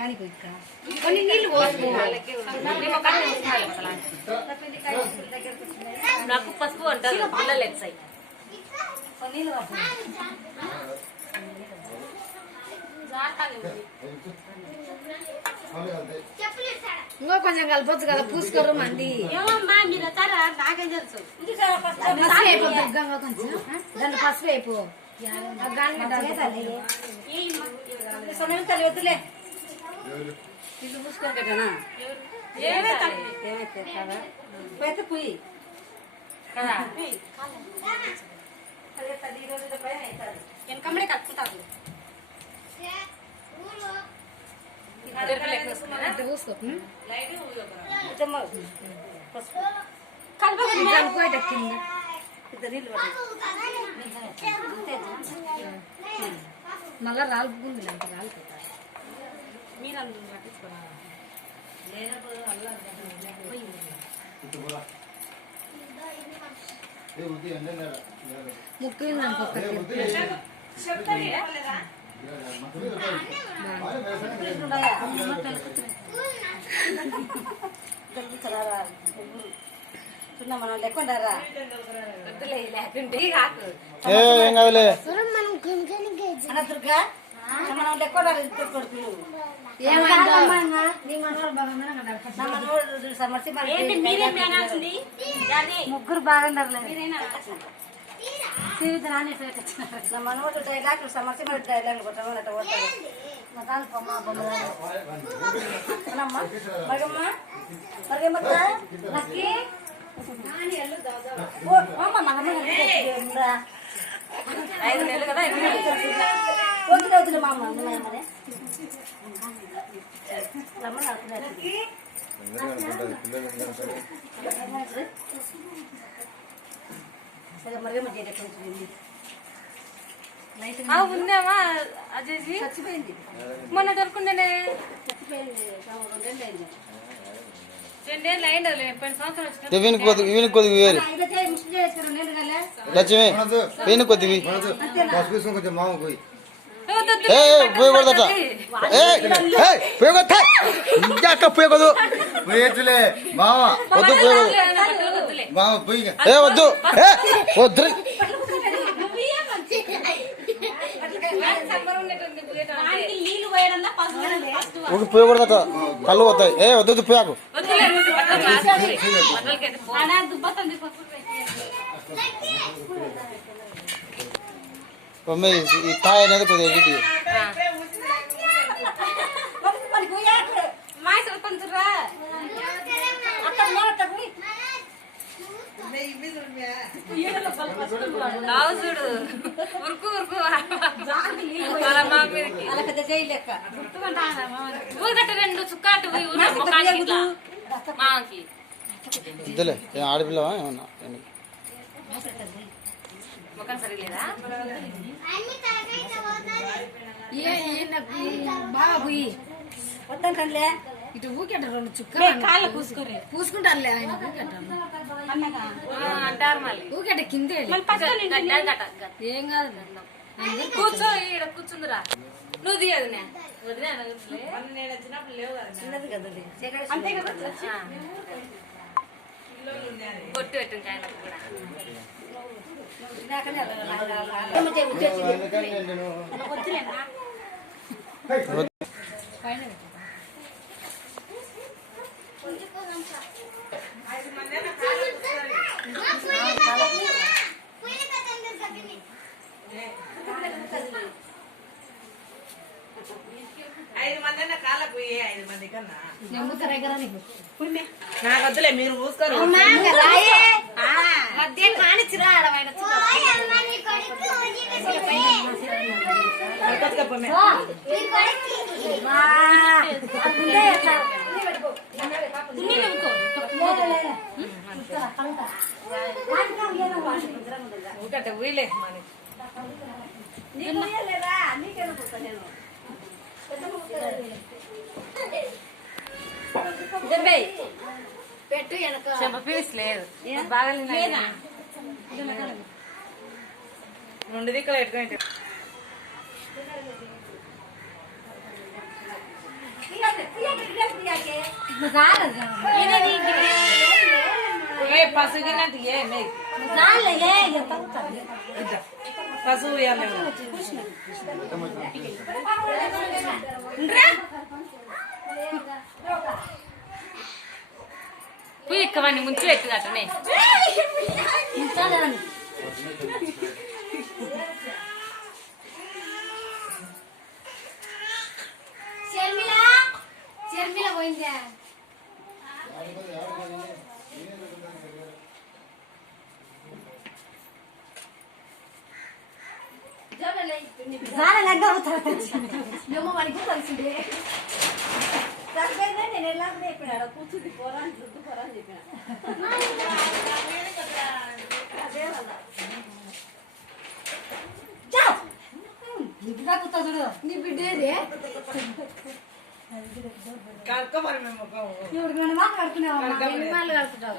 ఇక్కడ కొన్ని నీళ్ళు పోసుకో. నాకు పసుపు అంటారు పిల్లలు ఎక్సై నీళ్ళు. ఇంకో కొంచెం కలపొచ్చు కదా పూసుకోరు మంది. దాన్ని పసుపు అయిపో. తల్లి వద్దులే కట్టనా ఏమైతే పోయి. కదా? వెనకమ్మడే కట్టుకుంటారు. అంటే కలపకండి కలుపుకోట కింద. ఇద్దరు నీళ్ళు పట్టు. మళ్ళా రాలుపుకుంది అంత రాలిపోతా మీరు అందరూ పట్టించుకున్నారా ముక్కు అనుకో మనం లెక్కుండారా వద్దులే లేకుంటే కాకు ఏ ఏం కాదులే అన్న దుర్గా మనం లెక్కుండారు ఇద్దరు ముగ్గురు బాగుండారు నా మనవడు డైలాగ్ సమస్య డైలాగ్ కొట్టమని అట్ట పోతాడు అమ్మా మగమ్మ మగమ్మ నక్కి అమ్మ మగమ్మ ఉందా ఐదు నెలలు కదా వద్దులే వద్దులే మా అమ్మ మరి సరే మగమ్మ చేయటట్టు ఉందామా అజయ్ చచ్చిపోయింది. మొన్న దొరుకుండేనే చచ్చిపోయింది వీనికి కొద్ది వీనికి కొద్దిగా వేరు. లక్ష్మి వీనికి కొద్దివి కొంచెం మామ పోయి. ఏ పోయకూడదట. ఏ ఏ పోయకొద్దా ఇంకా అట్లా పోయకూడదు. మామ వద్దు పోయకూడదు. మామ పోయి ఏ వద్దు. ఏ వద్దు. పోయకూడదట. కళ్ళు పోతాయి. ఏ వద్దు పోయాకు. దుబ్బతుంది మమ్మీ ఈ కాయ అనేది కొద్దిగా ఎడిటి చూడు ఉరుకు ఉరుకు వాళ్ళ మా మీదకి అలా పెద్ద చేయి లెక్క ఊరికట్ట రెండు చుక్కాటు మాకి. ఆడపిల్లవా? ఏమన్నా ముఖం సరిలేదా? వద్దంటే ఇటు ఊకెట రెండు చుక్క కాళ్ళ కూసుకొని పూసుకుంటారులే ఆయన ఊకెట అన్నగా? అంటారు మళ్ళీ. ఊకెట కిందే. ఏం కాదు కూర్చో కూర్చుందిరా. నువ్వు తీయదు అంతే కదా కొట్టు పెట్టు ఇంకా ఆయనకు కూడా. పైన ఐదు మంది అన్న కాళ్ళ పోయి ఐదు మంది కన్నా నమ్ముతారా కదా నీకు నాకు వద్దులే మీరు చూసుకోరు మధ్య కానిచ్చిరా ఆడమైన ఊకట్ట వీలే మరి. పెట్టు వెనక చెంప పీస్ లేదు బాగా రెండు దిక్కులు పెట్టుకుంటే ఏ పసుపు గిన్నె ఏ మే పసుపు ఇవ్వాలి పోయి ఇక్కవన్నీ ముంచి పెట్టుదటనే పోయిందా నేను ఎలా చెప్పినాడు కూర్చుంది పోరా అని పోరా అని చెప్పిన నీ బిడ్డ ఏది కనుక మరి మేము ముఖం. ఎన్నిమాలు కలుపుతావు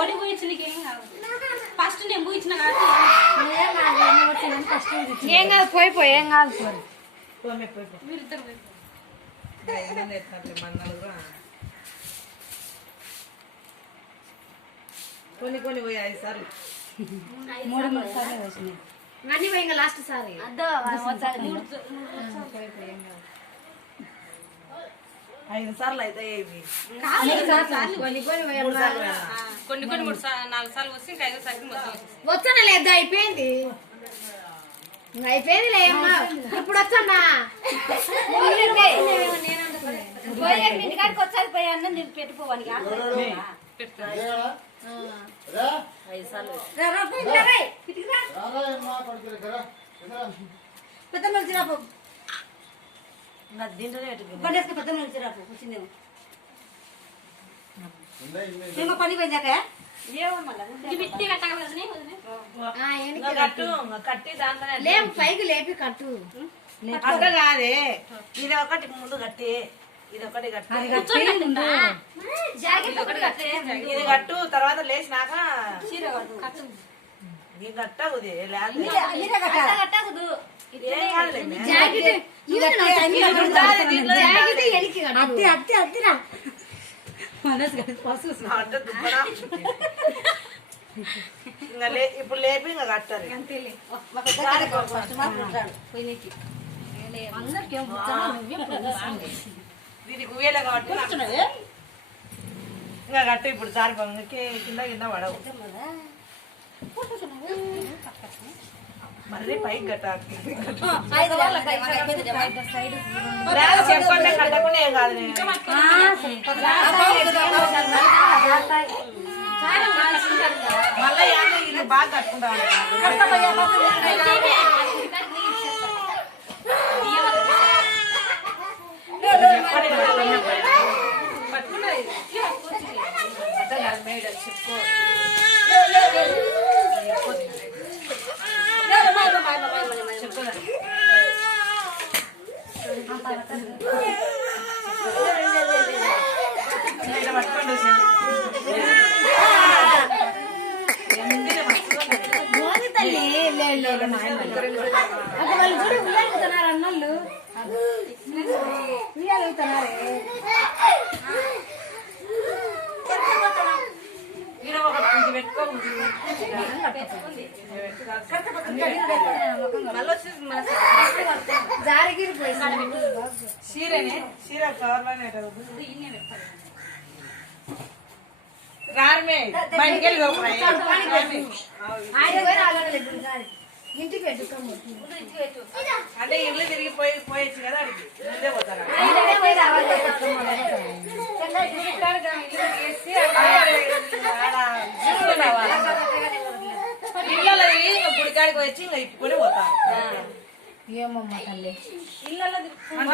ఒడి పోయించు నీకేం కాదు ఫస్ట్ నేను పోయించిన కాబట్టి ఏం కాదు, ఏం ఫస్ట్ ఇది. ఏం కాదు పోయిపోయి ఏం కాదు పోయి. పోమే పోయి పోయి. కొన్ని కొన్ని పోయి ఐదు సార్లు. మూడు మూడు సార్లు వేసినాయి అన్ని పోయి ఇంకా లాస్ట్ సారి. ఇవి కొన్ని కొన్ని పోయి మూడు సార్లు. కదా. ఆ, కొన్ని కొన్ని మూడు సార్లు నాలుగు సార్లు వస్తే ఇంకా ఐదో సార్లు వచ్చానా లేదు అయిపోయింది. అయిపోయింది లేమ్మా ఇప్పుడు వచ్చానా పోయే ఇంటికాడికి వచ్చాక పోయి అన్నం తిని పెట్టుకోవాలి. ఐదు సార్లు పెద్ద మనిషి దీంట్లోనే పెట్టుకో పెద్ద రాపు మేము పని పోయిందాక? లేవు పైకి లేపి కట్టు. అట్లా కాదే. ఇది ఒకటి ముందు కట్టి. ఇది ఒకటి కట్టి. జాకెట్ ఒకటి కట్టే ఇది కట్టు తర్వాత లేచినాక చీర కట్టు. ఇది కట్టవు ఇది లేకపోతే మీరే కట్టాలి కట్టకూడదు. ఏం కాదులే మే. జాకెట్ ఇవి నా తల్లి జాకెట్ ఎలికి కట్టు అత్తి అత్తి అత్తిరా మనసు పసుపు అంటే దుబ్బరా. ఇంకా లే ఇప్పుడు లేపి ఇంకా కట్టాలి మా పెద్ద ఫస్ట్ మాకు ఉంటాడు అందరికీ ఏం పుట్టాలో నువ్వే పొగుస్తుంది. దీనికి ఉయ్యలే కాబట్టి నాకు- ఇంకా కట్టు ఇప్పుడు జారి పొంగకి కింద కింద పడవు మళ్ళీ పైకి చెప్పండి కట్టకుండా ఏం కాదు. మళ్ళీ ఇల్లు బాగా కట్టుకుంటాను. మోని వాళ్ళు ఉయ్యాలుగుతున్నారు అన్నోళ్ళు ఉయ్యాలుగుతున్నారే కవర్లోనే రారమే బయటికి వెళ్ళి జారి ఇంటికి అంటే ఇల్లు తిరిగి పోయి పోయొచ్చు కదా ముందే పోతారా? పోయి రావాలి ఇళ్ళలో తిరిగి కాడికి వచ్చి ఇంకా ఇప్పుకొని పోతాను ఏమమ్మా తల్లి ఇళ్ళల్లో తిరుగు.